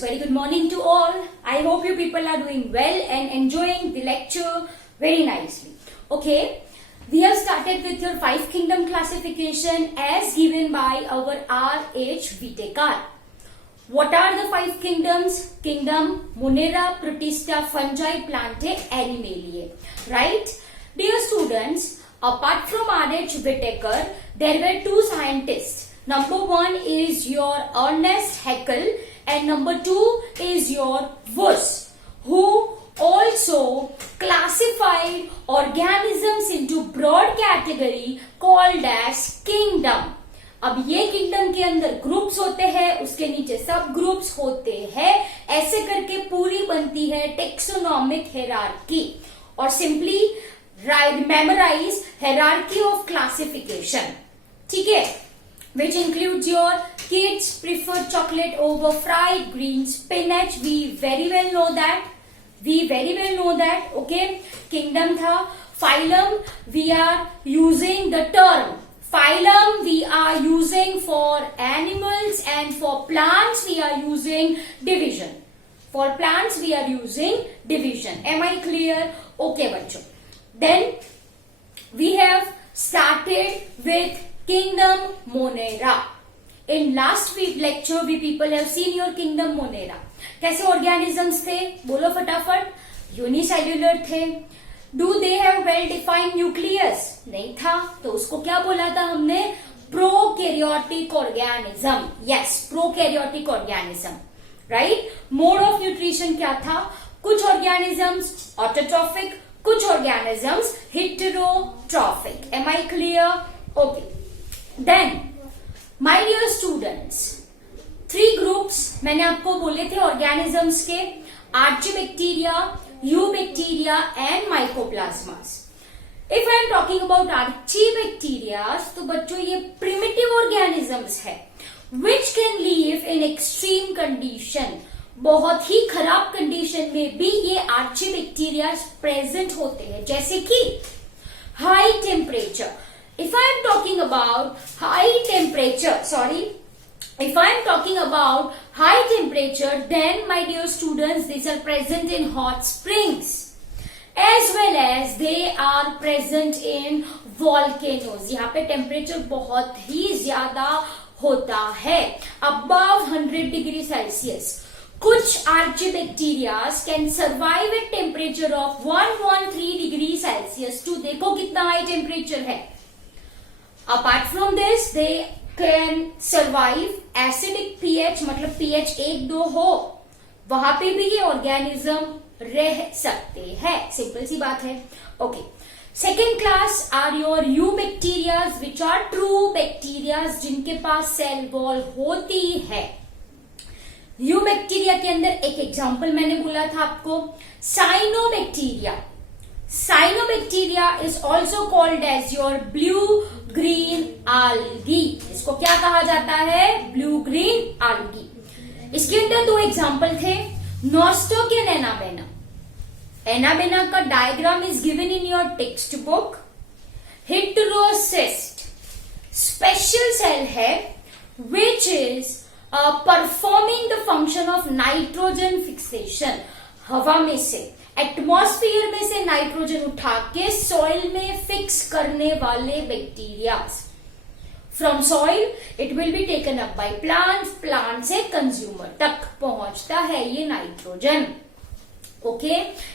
very good morning to all. I hope you people are doing well and enjoying the lecture very nicely. Okay, we have started with your 5 kingdom classification as given by our R.H. Whittaker. What are the 5 kingdoms? Kingdom Monera, Protista, Fungi, Plantae, Animaliae. Right? Dear students, apart from R.H. Whittaker, there were 2 scientists. Number 1 is your Ernest Haeckel and number 2 is your Woese, who also classified organisms into broad category called as kingdom. अब ये kingdom के अंदर groups होते हैं, उसके नीचे सब groups होते हैं, ऐसे करके पूरी बनती है टेक्सोनॉमिक हायरार्की. और simply memorise hierarchy of classification. ठीक है, which includes your kids prefer chocolate over fried green spinach. We very well know that. Okay, kingdom tha. Phylum, we are using the term phylum, we are using for animals, and for plants we are using division. For plants we are using division. Am I clear? Okay bachcho. Then we have started with Kingdom Monera. In last week lecture we people have seen your Kingdom Monera. कैसे organisms थे? बोलो फटाफट. Unicellular थे. Do they have well defined nucleus? नहीं था. तो उसको क्या बोला था हमने? Prokaryotic organism. Yes, prokaryotic organism. Right? Mode of nutrition क्या था? कुछ organisms autotrophic, कुछ organisms heterotrophic. Am I clear? Okay. Then, my dear students, 3 groups मैंने आपको बोले थे organisms के, archibacteria, eubacteria and mycoplasmas. If I am talking about archibacteria, तो बच्चों ये primitive organisms है, which can live in extreme condition. बहुत ही खराब कंडीशन में भी ये archibacteria present होते हैं, जैसे कि high temperature. If I am talking about high temperature, then my dear students, these are present in hot springs as well as they are present in volcanoes. यहाँ पे temperature बहुत ही ज्यादा होता है, above 100 degree Celsius. कुछ archibacterias can survive at temperature of 113 degree Celsius. तो देखो कितना high temperature है. Apart from this, they can survive acidic pH, मतलब pH 1-2 हो, वहां पे भी ये organism रह सकते हैं. सिंपल सी बात है. Okay. Second class are your eubacterias, which are true bacteria, जिनके पास cell wall होती है. eubacteria के अंदर एक एग्जाम्पल मैंने बोला था आपको, cyanobacteria. Cyanobacteria is also called as your blue-green algae. इसको क्या कहा जाता है? Blue-green algae. इसके अंदर 2 एग्जाम्पल थे, Nostoc and Anabaena. Anabaena का diagram is given in your textbook. Heterocyst special cell है which is performing the function of nitrogen fixation. हवा में से, एटमॉस्फेयर में से नाइट्रोजन उठा के सॉइल में फिक्स करने वाले bacteria. From soil it will be taken up by plant से कंज्यूमर तक पहुंचता है ये nitrogen. Okay,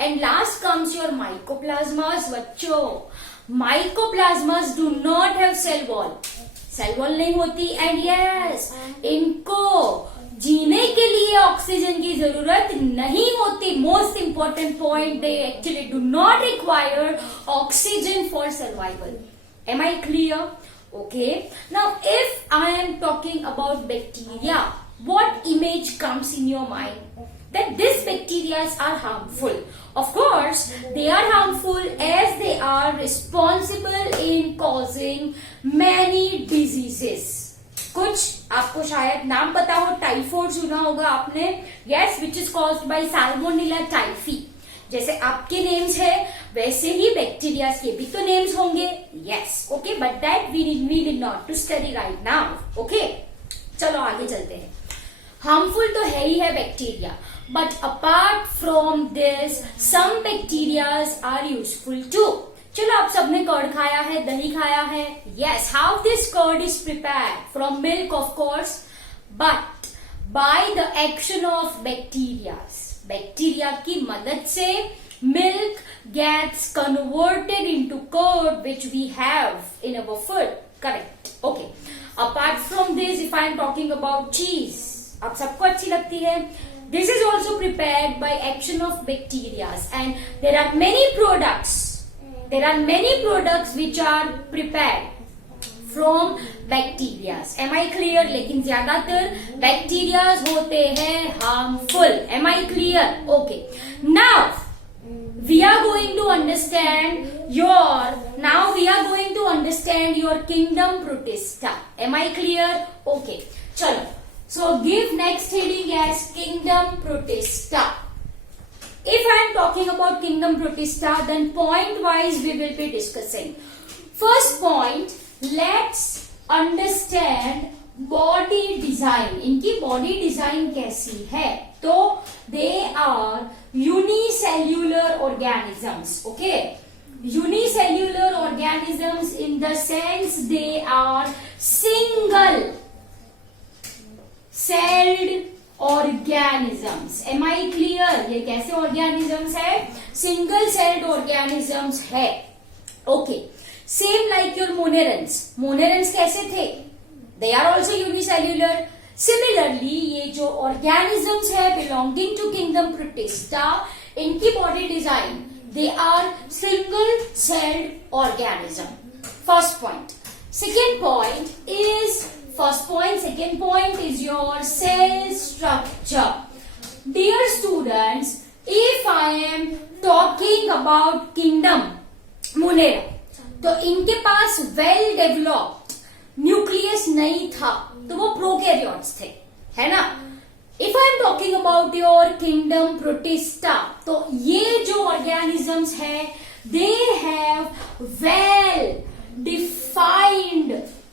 and last comes your mycoplasmas. बच्चों, mycoplasmas do not have cell wall नहीं होती. एंड यस, इनको जीने के लिए ऑक्सीजन की जरूरत नहीं होती. Most important point, they actually do not require oxygen for survival. Am I clear? Okay. Now if I am talking about bacteria, what image comes in your mind? That these bacteria are harmful. Of course, they are harmful as they are responsible in causing many diseases. कुछ आपको शायद नाम पता हो, typhoid सुना होगा आपने. Yes, which is caused by salmonella typhi. जैसे आपके नेम्स है वैसे ही बैक्टीरिया के भी तो नेम्स होंगे. Yes, okay, but that we need not to study right now. Okay, चलो आगे चलते हैं. हार्मफुल तो है ही है bacteria, but apart from this some bacterias are useful too. चलो आप सबने कर्ड खाया है, दही खाया है. Yes, how this curd is prepared from milk of course, but by the action of bacterias. Bacteria की मदद से milk gets converted into curd which we have in our food. Correct. Okay. Apart from this, if I am talking about cheese, आप सबको अच्छी लगती है. This is also prepared by action of bacteria, and there are many products. There are many products which are prepared from bacteria. Am I clear? लेकिन ज्यादातर bacteria होते हैं harmful. Am I clear? Okay. Now we are going to understand your kingdom protista. Am I clear? Okay. Chalo. So give next heading as kingdom protista. If I am talking about kingdom protista, then point wise we will be discussing. First point, let's understand body design. इनकी body design कैसी है? तो they are unicellular organisms. Okay, unicellular organisms in the sense they are single celled organisms. Am I clear? ये कैसे organisms है? Single celled organisms है. Okay, same like your monerans. Monerans कैसे थे? They are also unicellular. Similarly, ये जो organisms है belonging to kingdom protista, इनकी body design, they are single celled organism. First point. Second point is your cell structure. Dear students, if I am talking about kingdom Monera, तो इनके पास well developed nucleus नहीं था, तो वो prokaryotes थे, है ना. If I am talking about your kingdom Protista, तो ये जो ऑर्गेनिजम्स है they have well defined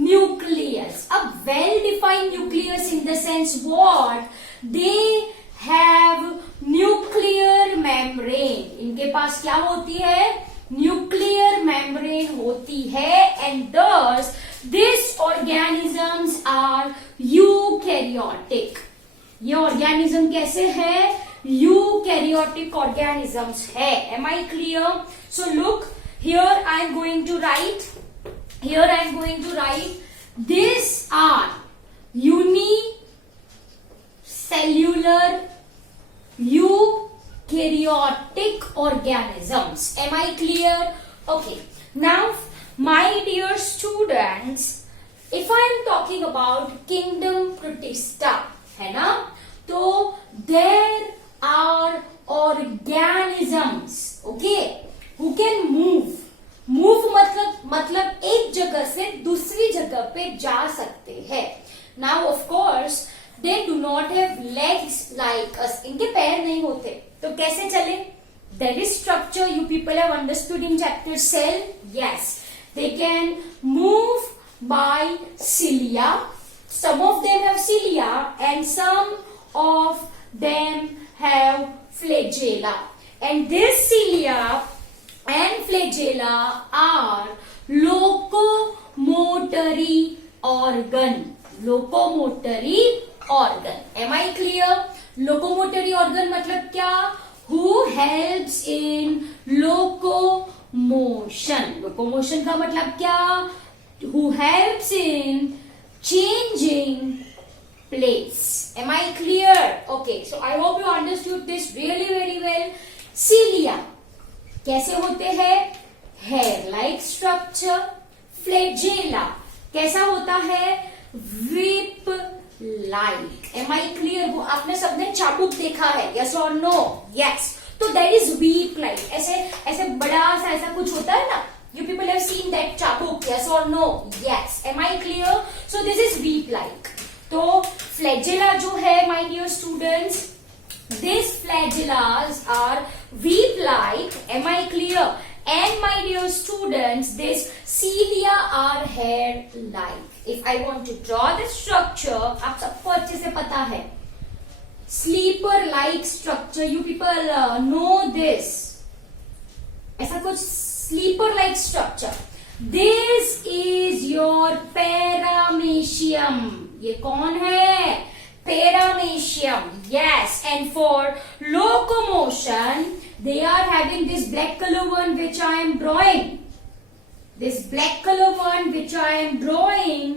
nucleus. अब well defined nucleus in the sense what, they have nuclear membrane. इनके पास क्या होती है? न्यूक्लियर मेम्ब्रेन होती है. एंड दस these organisms are eukaryotic. ये organism कैसे है? Eukaryotic organisms है. Am I clear? So look, here I am going to write. These are unicellular eukaryotic organisms. Am I clear? Okay. Now, my dear students, if I am talking about kingdom protista, है ना, तो there are organisms, okay, who can move. मतलब एक जगह से दूसरी जगह पे जा सकते हैं. Now of course they do not have legs like us. इनके पैर नहीं होते, तो कैसे चले? There is structure you people have understood in chapter cell. Yes. They can move by cilia. Some of them have cilia and some of them have flagella. And this cilia and flagella are locomotory organ. Am I clear? Locomotory organ मतलब क्या? Who helps in locomotion का मतलब क्या? Who helps in changing place. Am I clear? Okay, so I hope you understood this really very well. Cilia कैसे होते हैं? Hair like structure. Flagella कैसा होता है? Whip like. Am I clear? वो आपने सबने चाबुक देखा है? Yes or no? Yes. तो that is whip like. ऐसे बड़ा सा ऐसा कुछ होता है ना? You people have seen that चाबुक? Yes or no? Yes. Am I clear? So this is whip like. तो flagella जो है my dear students, these flagellas are whip like. Am I clear? And my dear students, this cilia are hair like. If I want to draw the structure, आप सबको अच्छे से पता है. Sleeper like structure, you people know this, ऐसा कुछ sleeper like structure. This is your paramecium. ये कौन है? Paramecium. Yes. And for locomotion they are having this black color one which I am drawing. This black color one which I am drawing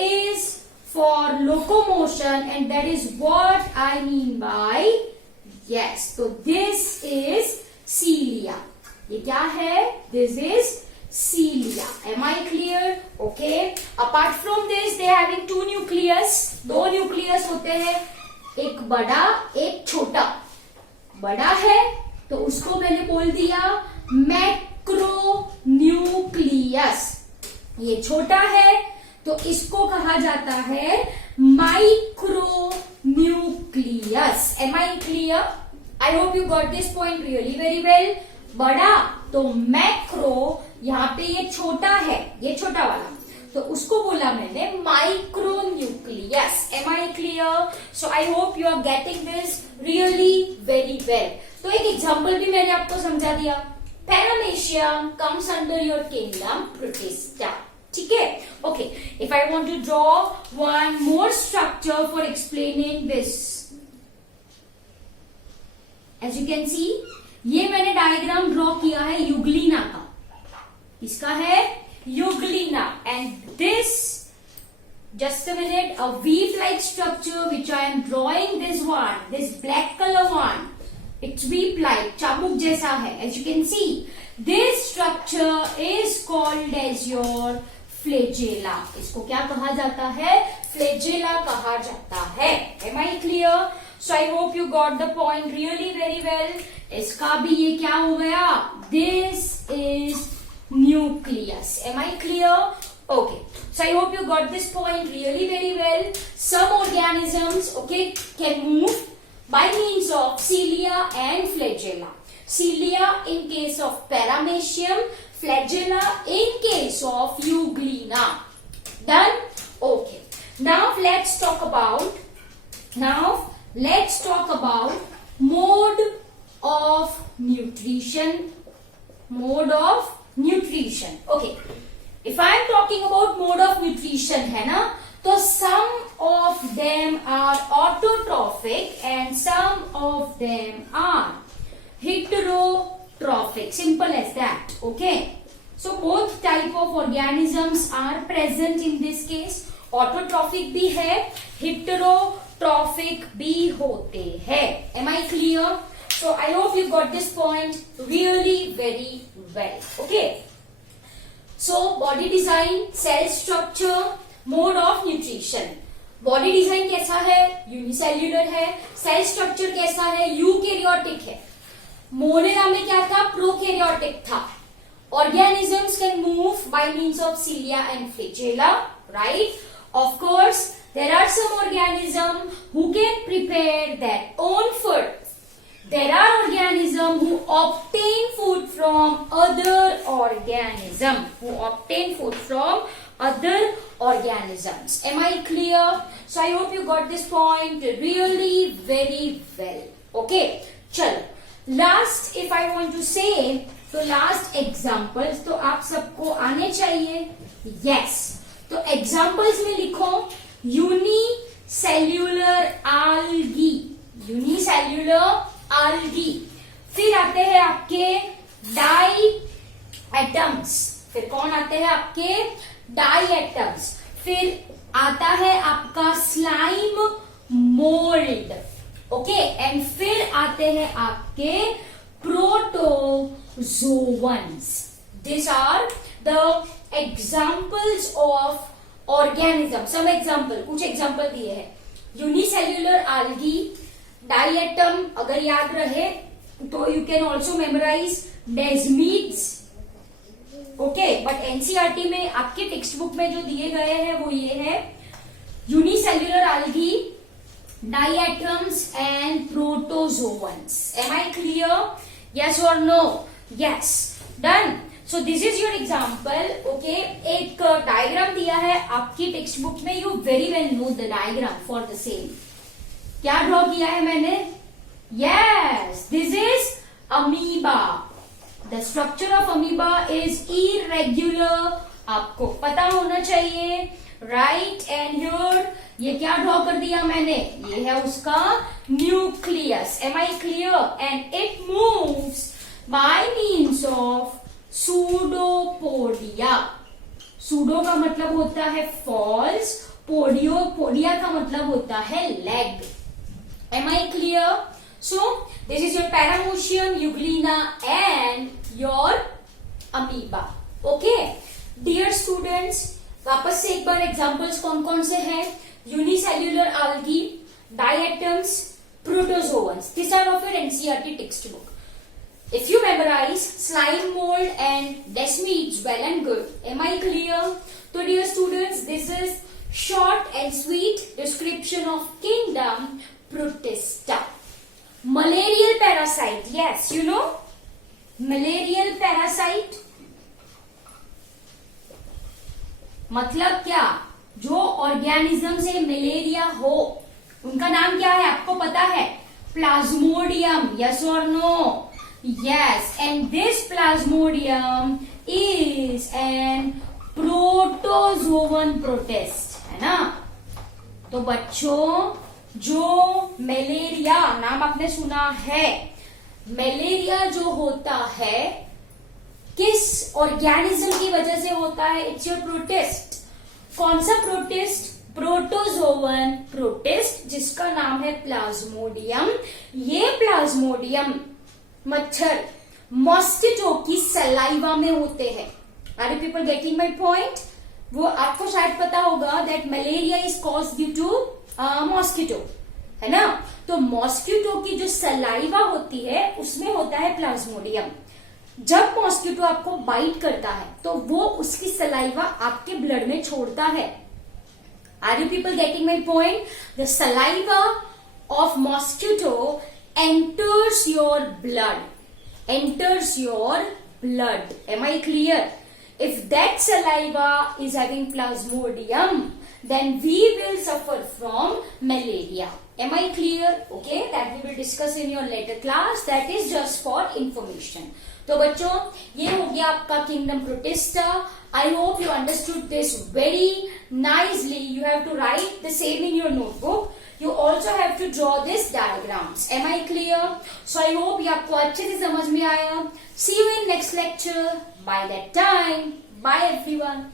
is for locomotion, and that is what I mean by, yes, so this is cilia. ये क्या है? This is cilia. Am I clear? Okay. Apart from this, they are having two nucleus. दो nucleus होते हैं, एक बड़ा एक छोटा. बड़ा है तो उसको मैंने बोल दिया मैक्रोन्यूक्लियस. ये छोटा है तो इसको कहा जाता है micronucleus. Am I clear? I hope you got this point really very well. बड़ा तो मैक्रो, यहाँ पे ये छोटा है, ये छोटा वाला, तो उसको बोला मैंने micronucleus. Am I clear? So I hope you are getting this really very well. तो एक एग्जाम्पल भी मैंने आपको समझा दिया. Paramecium comes under your kingdom protista. ठीक है? Okay. If I want to draw one more structure for explaining this, as you can see, ये मैंने डायग्राम ड्रॉ किया है यूग्लिना का. इसका है Euglena. And this, just a minute, a weave like structure which I am drawing, this one, this black color one, it's weave like, चाबुक जैसा है. as you can see, this structure is called as your flagella. इसको क्या कहा जाता है? flagella कहा जाता है. am I clear? so I hope you got the point really very well. इसका भी ये क्या हो गया? this is nucleus. am I clear? Okay, so I hope you got this point really very well. Some organisms, okay, can move by means of cilia and flagella. Cilia in case of paramecium, flagella in case of euglena. Done? Okay. Now let's talk about mode of nutrition. Mode of nutrition. Okay. If I am talking about mode of nutrition, है ना, तो some of them are autotrophic and some of them are heterotrophic. Simple as that. Okay. So both type of organisms are present in this case. Autotrophic भी है, heterotrophic भी होते हैं. Am I clear? So I hope you got this point really very well. Okay. So body design, cell structure, mode of nutrition. Body design कैसा है? Unicellular है. Cell structure कैसा है? यूकैरियोटिक है. मोनेरा में क्या था? प्रोकैरियोटिक था. Organisms can move by means of cilia and flagella, right? Of course, there are some organisms who can prepare their own food. There are organisms who obtain food from other organisms. Am I clear? So I hope you got this point really very well. Okay, चलो. Last, if I want to say, तो last examples तो आप सबको आने चाहिए. Yes. तो examples में लिखो unicellular algae. unicellular algae. फिर आते हैं आपके डाई एटम्स. फिर कौन आते हैं आपके? Diatoms. फिर आता है आपका स्लाइम मोल्ड. ओके. एंड फिर आते हैं आपके protozoans. This are the examples of organism. Some example, कुछ एग्जाम्पल दिए हैं. यूनिसेल्युलर आल्गी, डाइएटम अगर याद रहे तो you can also memorise desmids. Okay. But NCERT में आपके टेक्स्ट बुक में जो दिए गए हैं वो ये है unicellular algae, diatoms and protozoans. Am I clear? Yes और no? Yes. Done. So this is your example. Okay. एक डायग्राम दिया है आपकी टेक्स्ट बुक में. You very well know the diagram for the same. क्या ड्रॉ किया है मैंने? Yes, this is amoeba. The structure of amoeba is irregular. आपको पता होना चाहिए, राइट. एंड हियर ये क्या ड्रॉ कर दिया मैंने? ये है उसका nucleus. Am I clear? And it moves by means of pseudopodia. Pseudo का मतलब होता है फॉल्स, पोडिया का मतलब होता है leg. Am I clear? So this is your paramecium, euglena and your amoeba. Okay dear students, वापस से एक बार एग्जांपल्स कौन कौन से हैं? Unicellular algae, diatoms, protozoans. These are of your NCERT textbook. If you memorize slime mold and desmids, well and good. Am I clear? So dear students, this is short and sweet description of kingdom Protista. Malarial parasite. Yes, you know malarial parasite मतलब क्या? जो organism से malaria हो उनका नाम क्या है? आपको पता है? प्लाज्मोडियम. यस और no? Yes. And this plasmodium is an protozoan protist, है ना? तो बच्चों, जो मलेरिया नाम आपने सुना है, मलेरिया जो होता है किस ऑर्गेनिज्म की वजह से होता है? It's your protist. कौन सा प्रोटिस्ट? प्रोटोजोवन प्रोटिस्ट, जिसका नाम है प्लाज्मोडियम. ये प्लाज्मोडियम मच्छर मॉस्किटो की सलाइवा में होते हैं. Are you people getting my point? वो आपको शायद पता होगा that malaria is cause due to mosquito, है ना? तो मॉस्किटो की जो सलाइवा होती है उसमें होता है प्लाज्मोडियम. जब मॉस्किटो आपको बाइट करता है तो वो उसकी सलाइवा आपके ब्लड में छोड़ता है. Are you people getting my point? The saliva of mosquito enters your blood. Am I clear? If that saliva is having plasmodium, then we will suffer from malaria. Am I clear? Okay, that we will discuss in your later class. That is just for information. तो बच्चों, ये हो गया आपका kingdom protista. I hope you understood this very nicely. You have to write the same in your notebook. You also have to draw this diagrams. Am I clear? So I hope ये आपको अच्छे से समझ में आया. See you in next lecture. By that time, bye everyone.